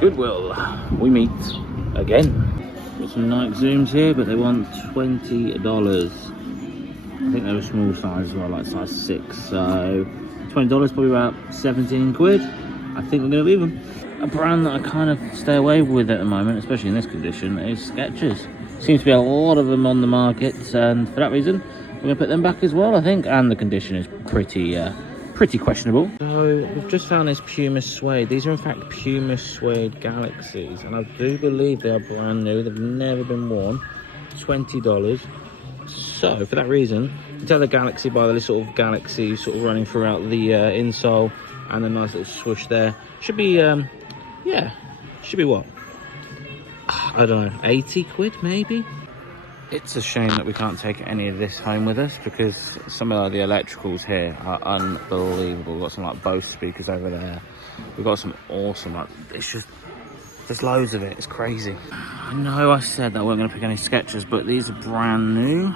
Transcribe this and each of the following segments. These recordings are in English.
Goodwill, we meet again. Got some Nike Zooms here, but they want $20. I think they're a small size as well, like size 6. So $20, probably about 17 quid. I think we're going to leave them. A brand that I kind of stay away with at the moment, especially in this condition, is Skechers. Seems to be a lot of them on the market, and for that reason, we're going to put them back as well, I think. And the condition is pretty questionable. So we've just found this Puma suede. These are in fact Puma suede Galaxies, and I do believe they are brand new. They've never been worn. $20. So for that reason, you can tell the Galaxy by the sort of Galaxy sort of running throughout the insole, and a nice little swoosh there. Should be yeah, should be what, I don't know, 80 quid maybe. It's a shame that we can't take any of this home with us, because some of the electricals here are unbelievable. We've got some like Bose speakers over there. We've got some awesome, like, it's just, there's loads of it. It's crazy. I know I said that we weren't going to pick any Skechers, but these are brand new.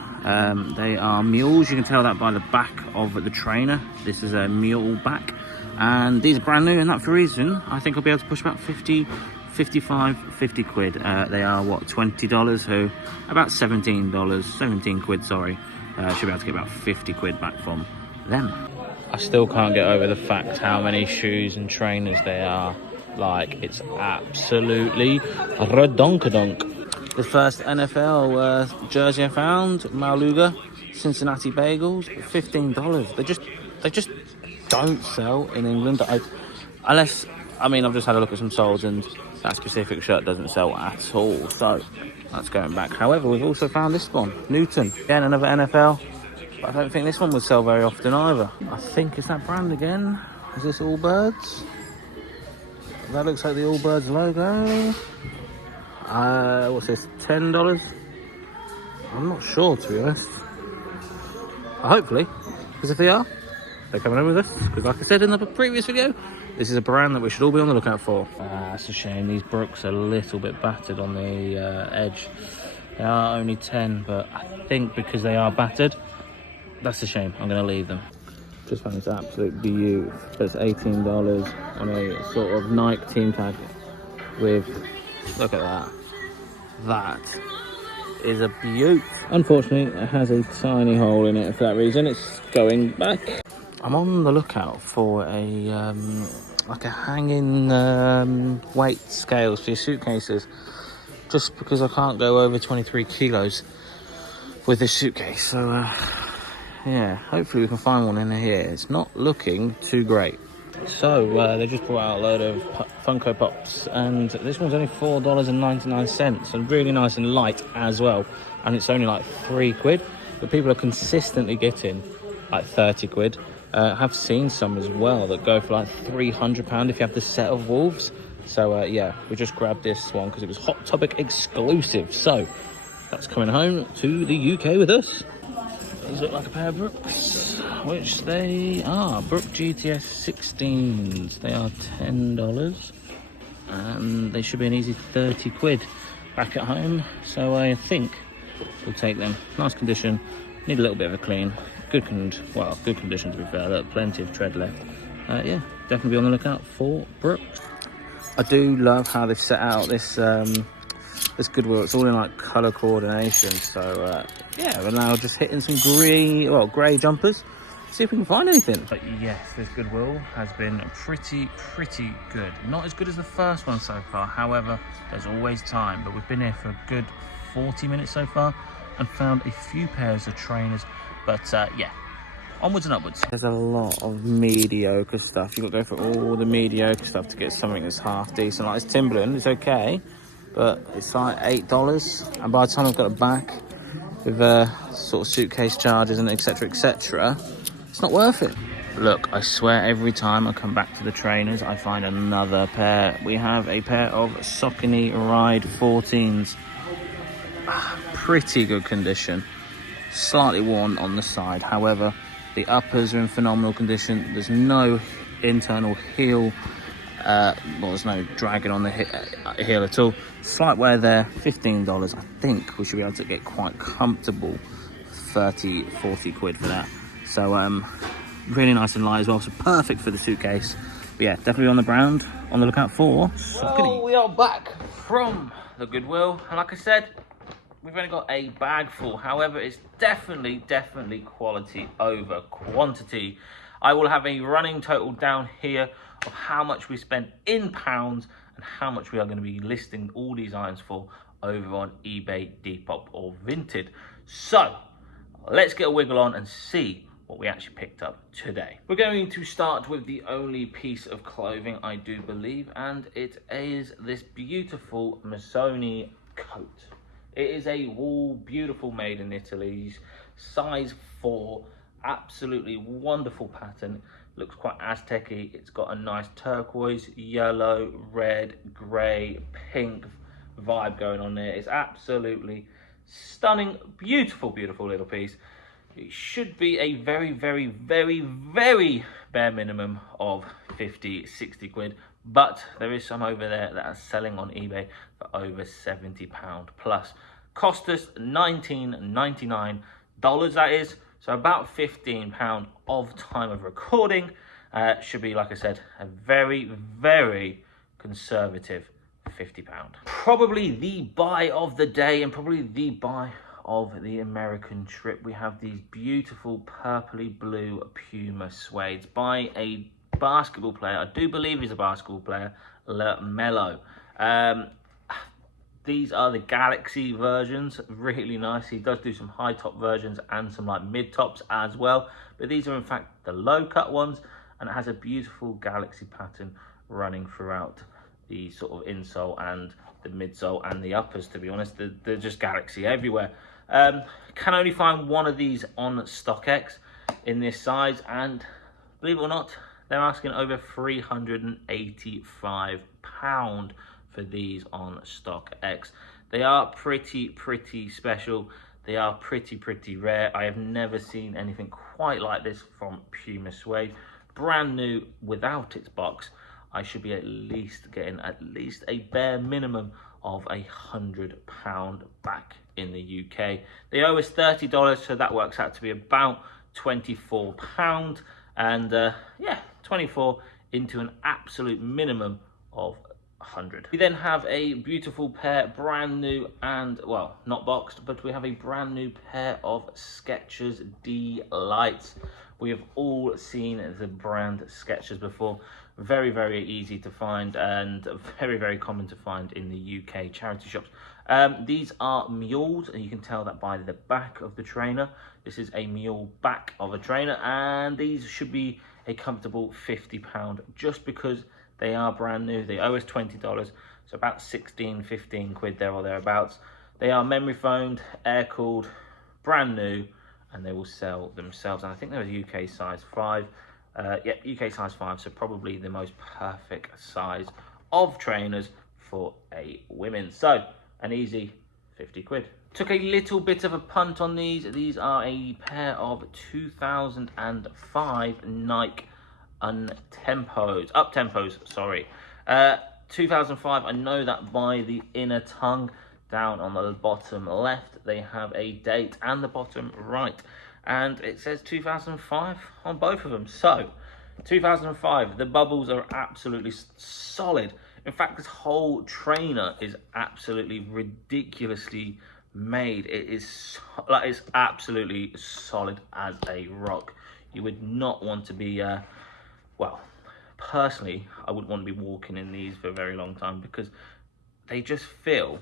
They are mules. You can tell that by the back of the trainer. This is a mule back, and these are brand new, and that for a reason. I think I'll be able to push about 50 quid. They are what, $20, so about $17 quid, sorry. Should be able to get about 50 quid back from them. I still can't get over the fact how many shoes and trainers they are. Like, it's absolutely redonkadonk. The first NFL jersey I found, Maluga, Cincinnati Bagels, $15. They just don't sell in England. Unless, I mean, I've just had a look at some soles, and that specific shirt doesn't sell at all, so that's going back. However, we've also found this one, Newton. Again, another NFL, but I don't think this one would sell very often either. I think it's that brand again. Is this Allbirds? That looks like the Allbirds logo. What's this, $10? I'm not sure, to be honest. Hopefully, because if they are, they're coming in with us, because like I said in the previous video, this is a brand that we should all be on the lookout for. That's a shame. These Brooks are a little bit battered on the edge. They are only 10, but I think because they are battered, that's a shame. I'm going to leave them. Just found this absolute beaut. It's $18 on a sort of Nike team tag with, look at that. That is a beaut. Unfortunately, it has a tiny hole in it. For that reason, it's going back. I'm on the lookout for a like a hanging weight scales for your suitcases, just because I can't go over 23 kilos with this suitcase. So yeah, hopefully we can find one in here. It's not looking too great. So they just brought out a load of Funko Pops, and this one's only $4.99, and really nice and light as well, and it's only like 3 quid, but people are consistently getting like 30 quid. Have seen some as well that go for like £300 if you have the set of wolves. So yeah, we just grabbed this one because it was Hot Topic exclusive. So that's coming home to the UK with us. These look like a pair of Brooks, which they are. Brook GTS 16s. They are $10, and they should be an easy 30 quid back at home. So I think we'll take them. Nice condition. Need a little bit of a clean. Good condition to be fair. Look, plenty of tread left. Yeah, definitely be on the lookout for Brooks. I do love how they've set out this this Goodwill. It's all in like colour coordination. So yeah, we're now just hitting some grey jumpers. See if we can find anything. But yes, this Goodwill has been pretty good. Not as good as the first one so far. However, there's always time. But we've been here for a good 40 minutes so far and found a few pairs of trainers. But yeah, onwards and upwards. There's a lot of mediocre stuff. You've got to go for all the mediocre stuff to get something that's half decent. Like this Timberland, it's okay, but it's like $8. And by the time I've got it back with sort of suitcase charges and etc, it's not worth it. Look, I swear every time I come back to the trainers, I find another pair. We have a pair of Saucony Ride 14s. Pretty good condition. Slightly worn on the side, however the uppers are in phenomenal condition. There's no internal heel, there's no dragging on the heel at all. Slight wear there. $15. I think we should be able to get quite comfortable 30-40 quid for that. So really nice and light as well, so perfect for the suitcase. But yeah, definitely on the lookout for Sauconys. Well, we are back from the Goodwill, and like I said, we've only got a bag full. However, it's definitely quality over quantity. I will have a running total down here of how much we spent in pounds and how much we are going to be listing all these items for over on eBay, Depop or Vinted. So let's get a wiggle on and see what we actually picked up today. We're going to start with the only piece of clothing I do believe, and it is this beautiful Missoni coat. It is a wool, beautiful, made in Italy, size 4, absolutely wonderful pattern. Looks quite Aztec-y. It's got a nice turquoise, yellow, red, grey, pink vibe going on there. It's absolutely stunning, beautiful little piece. It should be a very bare minimum of 50, 60 quid. But there is some over there that are selling on eBay for over £70 plus. Cost us $19.99, that is. So about £15 of time of recording. Should be, like I said, a very conservative £50. Probably the buy of the day and probably the buy of the American trip. We have these beautiful purpley blue Puma suedes by a basketball player. I do believe he's a basketball player, LaMelo. These are the Galaxy versions, really nice. He does do some high top versions and some like mid tops as well, but these are in fact the low cut ones, and it has a beautiful Galaxy pattern running throughout the sort of insole and the midsole and the uppers. To be honest, they're just Galaxy everywhere. Can only find one of these on StockX in this size, and believe it or not, they're asking over £385 for these on StockX. They are pretty special. They are pretty rare. I have never seen anything quite like this from Puma suede. Brand new without its box. I should be at least getting at least a bare minimum of £100 back in the UK. They owe us $30, so that works out to be about £24. And yeah, 24 into an absolute minimum of 100. We then have a beautiful pair, brand new and, well, not boxed, but we have a brand new pair of Skechers D-Lights. We have all seen the brand Skechers before. Very easy to find and very common to find in the UK charity shops. These are mules, and you can tell that by the back of the trainer. This is a mule back of a trainer, and these should be a comfortable £50 just because they are brand new. They owe us $20, so about 16, 15 quid there or thereabouts. They are memory foamed, air cooled, brand new, and they will sell themselves. And I think they're a UK size 5. Yep, UK size 5, so probably the most perfect size of trainers for a women. So an easy 50 quid. Took a little bit of a punt on these. These are a pair of 2005 Nike up-tempos, sorry. 2005, I know that by the inner tongue. Down on the bottom left, they have a date, and the bottom right. And it says 2005 on both of them. So, 2005, the bubbles are absolutely solid. In fact, this whole trainer is absolutely ridiculously made. It is like, it's absolutely solid as a rock. You would not want to be, well, personally, I wouldn't want to be walking in these for a very long time because they just feel,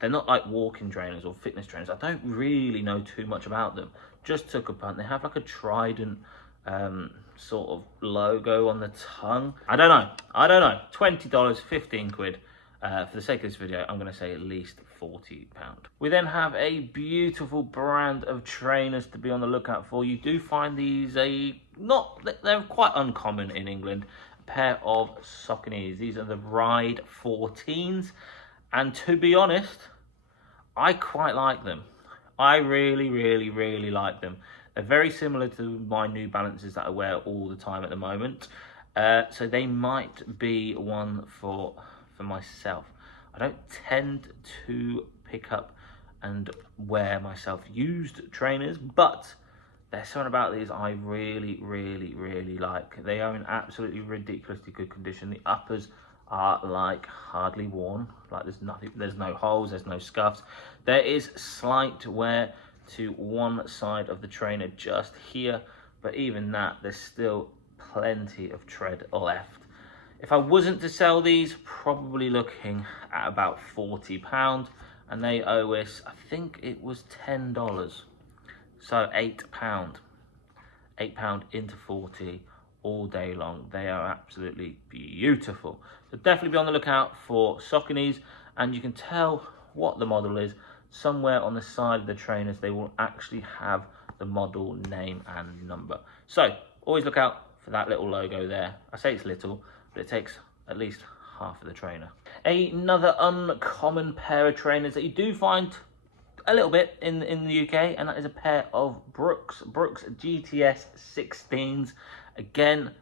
they're not like walking trainers or fitness trainers. I don't really know too much about them. Just took a punt. They have like a trident sort of logo on the tongue. I don't know. $20, 15 quid. For the sake of this video, I'm going to say at least £40. We then have a beautiful brand of trainers to be on the lookout for. You do find these they're quite uncommon in England. A pair of Sauconys. These are the Ride 14s. And to be honest, I quite like them. I really like them. They're very similar to my New Balances that I wear all the time at the moment. So they might be one for myself. I don't tend to pick up and wear myself used trainers, but There's something about these I really, really, really like. They are in absolutely ridiculously good condition. The uppers are like hardly worn. Like there's nothing, there's no holes, there's no scuffs. There is slight wear to one side of the trainer just here, but even that, there's still plenty of tread left. If I wasn't to sell these, probably looking at about £40, and they owe us, I think it was $10. So £8 into 40 all day long. They are absolutely beautiful. So definitely be on the lookout for Sauconys, and you can tell what the model is. Somewhere on the side of the trainers, they will actually have the model name and number. So always look out for that little logo there. I say it's little, but it takes at least half of the trainer. Another uncommon pair of trainers that you do find a little bit in the UK, and that is a pair of Brooks GTS 16s. Again,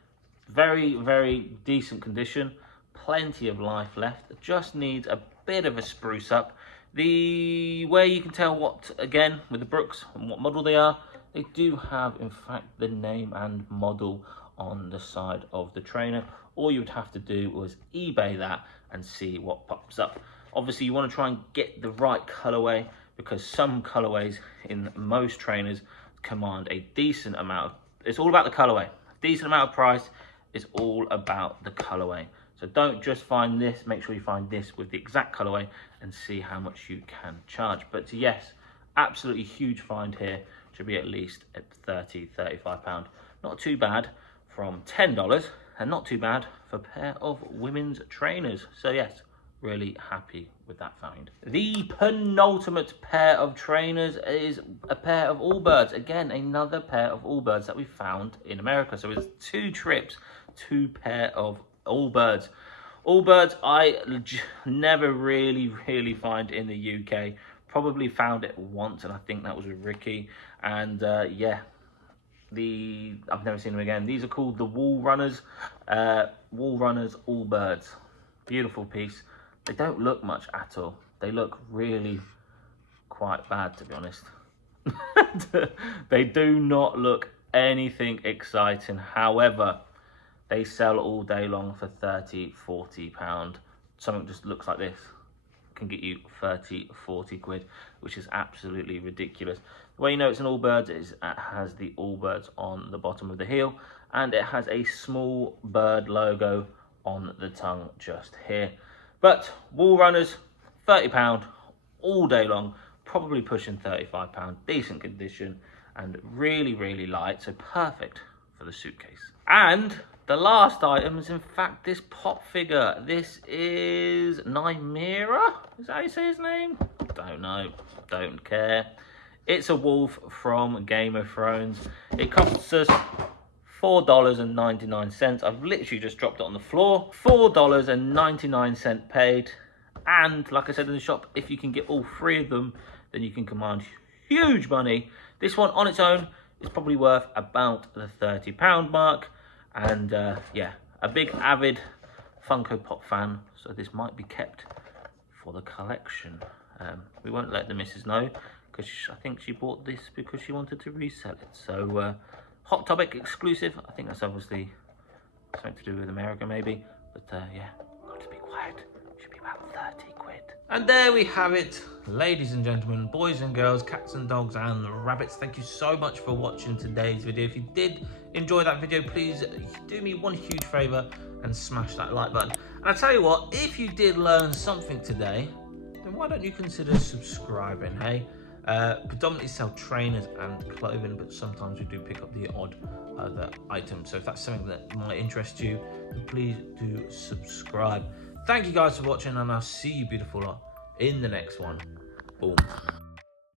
very, very decent condition, plenty of life left. It just needs a bit of a spruce up. The way you can tell what, again, with the Brooks and what model they are, they do have, in fact, the name and model on the side of the trainer. All you would have to do was eBay that and see what pops up. Obviously, you want to try and get the right colorway, because some colorways in most trainers command a decent amount of, it's all about the colorway. Decent amount of price is all about the colorway. So don't just find this, make sure you find this with the exact colorway and see how much you can charge. But yes, absolutely huge find here. Should be at least at £30–35. Not too bad from $10, and not too bad for a pair of women's trainers. So yes, really happy with that find. The penultimate pair of trainers is a pair of Allbirds. Again, another pair of Allbirds that we found in America. So it's 2 trips, 2 pair of Allbirds. Allbirds I never really find in the UK. Probably found it once, and I think that was with Ricky. And yeah, I've never seen them again. These are called the Wall Runners. Wall Runners Allbirds. Beautiful piece. They don't look much at all. They look really quite bad, to be honest. They do not look anything exciting. However, they sell all day long for £30–40. Something just looks like this can get you 30–40 quid, which is absolutely ridiculous. The way you know it's an Allbirds is it has the Allbirds on the bottom of the heel, and it has a small bird logo on the tongue just here. But Wall Runners, £30 all day long, probably pushing £35, decent condition, and really light, so perfect for the suitcase. And the last item is in fact this pop figure. This is Nymeria, is that how you say his name? Don't know, don't care. It's a wolf from Game of Thrones. It costs us $4.99. I've literally just dropped it on the floor. $4.99 paid. And like I said in the shop, if you can get all 3 of them, then you can command huge money. This one on its own is probably worth about the £30 mark. And yeah, a big avid Funko Pop fan, so this might be kept for the collection. We won't let the missus know, because I think she bought this because she wanted to resell it. So Hot Topic exclusive. I think that's obviously something to do with America maybe. But yeah, got to be quiet. Should be about 30 quid. And there we have it, ladies and gentlemen, boys and girls, cats and dogs and rabbits. Thank you so much for watching today's video. If you did enjoy that video, please do me one huge favour and smash that like button. And I tell you what, if you did learn something today, then why don't you consider subscribing, hey? Predominantly sell trainers and clothing, but sometimes we do pick up the odd other item. So if that's something that might interest you, then please do subscribe. Thank you guys for watching, and I'll see you beautiful lot in the next one. Boom.